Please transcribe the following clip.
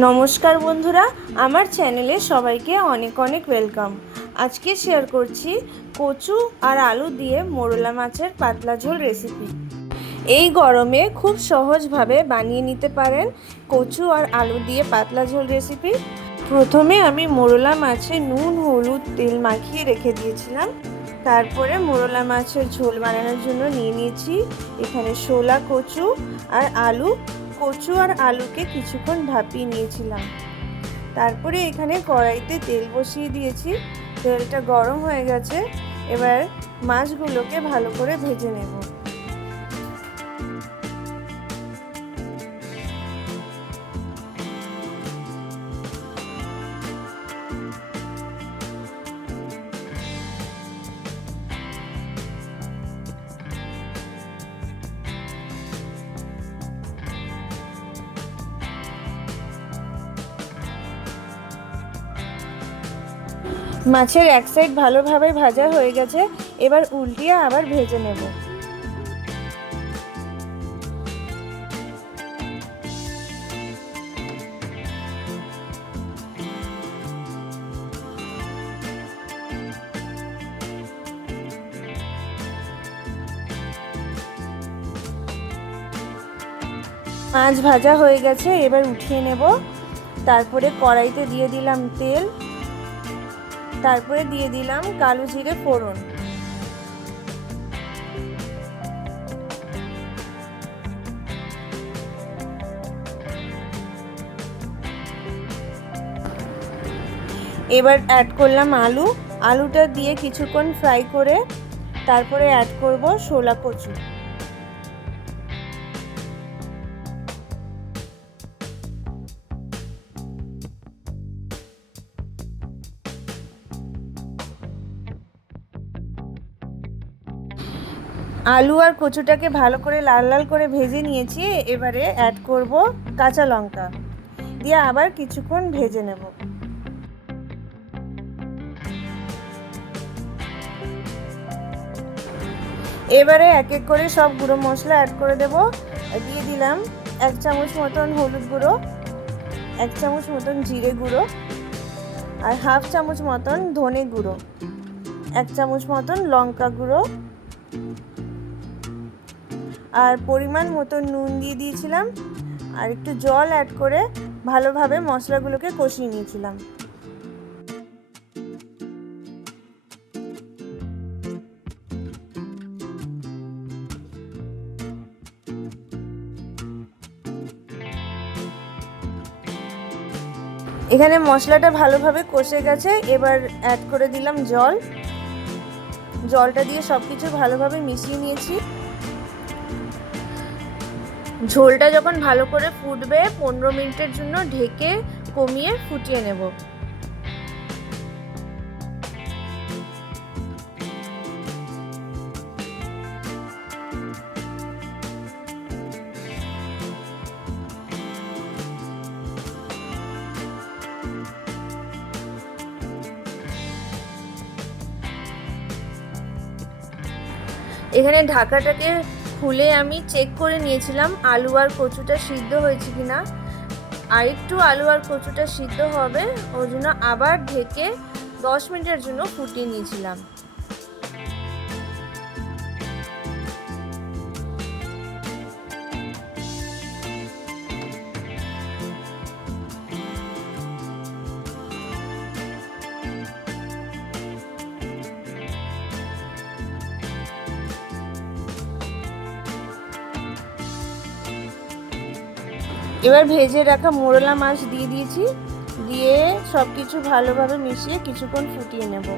নমস্কার বন্ধুরা, আমার চ্যানেলে সবাইকে অনেক অনেক ওয়েলকাম। আজকে শেয়ার করছি কচু আর আলু দিয়ে মোরলা মাছের পাতলা ঝোল রেসিপি। এই গরমে খুব সহজভাবে বানিয়ে নিতে পারেন কচু আর আলু দিয়ে পাতলা ঝোল রেসিপি। প্রথমে আমি মোরলা মাছে নুন হলুদ তেল মাখিয়ে রেখে দিয়েছিলাম। তারপরে মোরলা মাছের ঝোল বানানোর জন্য নিয়ে নিয়েছি এখানে শোলা কচু আর আলু। কচু আর আলুকে কিছুক্ষণ ভাপিয়ে নিয়েছিলাম। তারপরে এখানে কড়াইতে তেল বসিয়ে দিয়েছি, তেলটা গরম হয়ে গেছে। এবার মাছগুলোকে ভালো করে ভেজে নেব। মাছের এক সাইড ভালোভাবে ভাজা হয়ে গেছে, এবার উল্টিয়ে আবার ভেজে নেব। মাছ ভাজা হয়ে গেছে, এবার উঠিয়ে নেব। তারপরে কড়াইতে দিয়ে দিলাম তেল, তারপরে দিয়ে দিলাম কালো জিরে ফোড়ন। এবার অ্যাড করলাম আলুটা দিয়ে কিছুক্ষণ ফ্রাই করে তারপরে অ্যাড করব শোলা কচু। আলু আর কচুটাকে ভালো করে লাল লাল করে ভেজে নিয়েছি। এবারে অ্যাড করব কাঁচা লঙ্কা দিয়ে আবার কিছুক্ষণ ভেজে নেব। এবারে এক এক করে সব গুঁড়ো মশলা অ্যাড করে দেব। দিয়ে দিলাম 1 চামচ মতন হলুদ গুঁড়ো, 1 চামচ মতন জিরে গুঁড়ো, আর 1/2 চামচ মতন ধনে গুঁড়ো, 1 চামচ মতন লঙ্কা গুঁড়ো, আর পরিমাণ মতো নুন দিয়ে দিয়েছিলাম। আর একটু জল অ্যাড করে ভালোভাবে মশলাগুলোকে কষিয়ে নিয়েছিলাম। এখানে মশলাটা ভালোভাবে কষে গেছে, এবার অ্যাড করে দিলাম জলটা দিয়ে সব কিছু ভালোভাবে মিশিয়ে নিয়েছি। ঝোলটা যখন ভালো করে ফুটবে 15 মিনিটের জন্য ঢেকে কমিয়ে ফুটিয়ে নেব। এখানে ঢাকাটাকে খুলে আমি চেক করে নিয়েছিলাম আলু আর কচুটা সিদ্ধ হয়েছে কিনা। আর একটু আলু আর কচুটা সিদ্ধ হবে, ওই জন্য আবার ঢেকে 10 মিনিটের জন্য ফুটিয়ে নিয়েছিলাম। এবার ভেজে রাখা মোরলা মাছ দিয়ে দিয়েছি, দিয়ে সব কিছু ভালোভাবে মিশিয়ে কিছুক্ষণ ফুটিয়ে নেব।